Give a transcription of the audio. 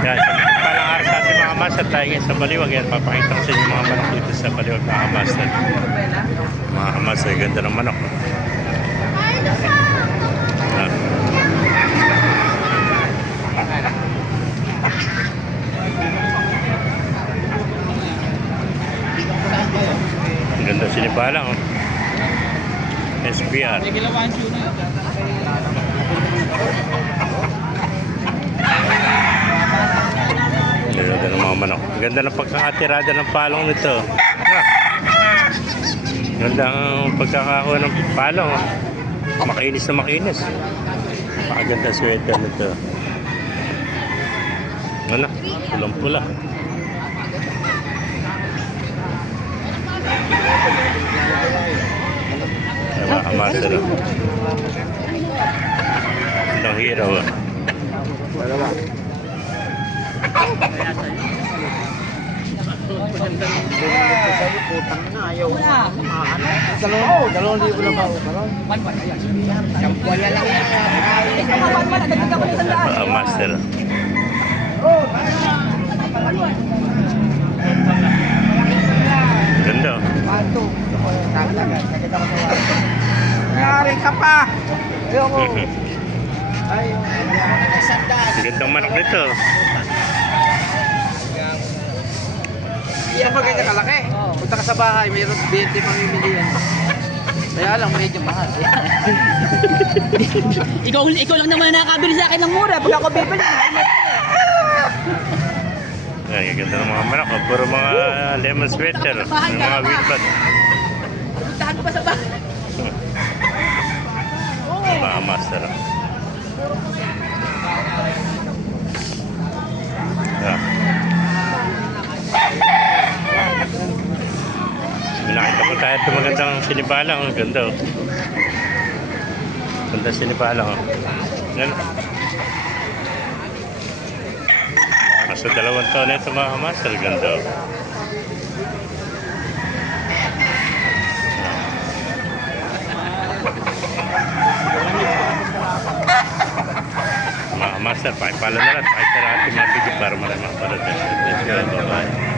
Yan, sa palang araw sa ating mga master, tayo ngayon sa Baliwag. Yan, papakita ko sa inyo mga manok dito sa Baliwag, mga master. Mga master, ganda ng manok. Yan. Ang ganda sinipala, oh. SPR. Ganda ng mga manok. Ganda ng pagkakatirada ng palong nito. Ganda ang pagkakakuha ng palong. Makinis na makinis. Pakaganda sweater nito. Ano? Pulang-pula. Mga master. Ang hero. Putang na, ayaw mo. Dalawang libo lang ako. Wala lang yan. Mga master. Ganda. Nangyari ka pa. Ayoko. Gandang manok nito. Yan pa ganyan kalaki. Punta ka sa bahay, mayroon 20 mamimili yan. Kaya lang, medyo mahal. ikaw lang naman nakakabili sa akin ng mura. Pag ako bibili, Ay, ganda ng mga manok. Puro mga lemon sweater. Mga wheatband. puntahan ko pa sa bahay. Mga master. Ah. Nakita mo tayo ito magandang sinibalang. Ang ganda, oh. Ganda sinibalang, oh. Yan. Nasa 2 taon na ito mga master. Ganda, oh. Mga master, pakipala na lang. Pakipala natin mga video para marami mga pala. Let's go, bye-bye.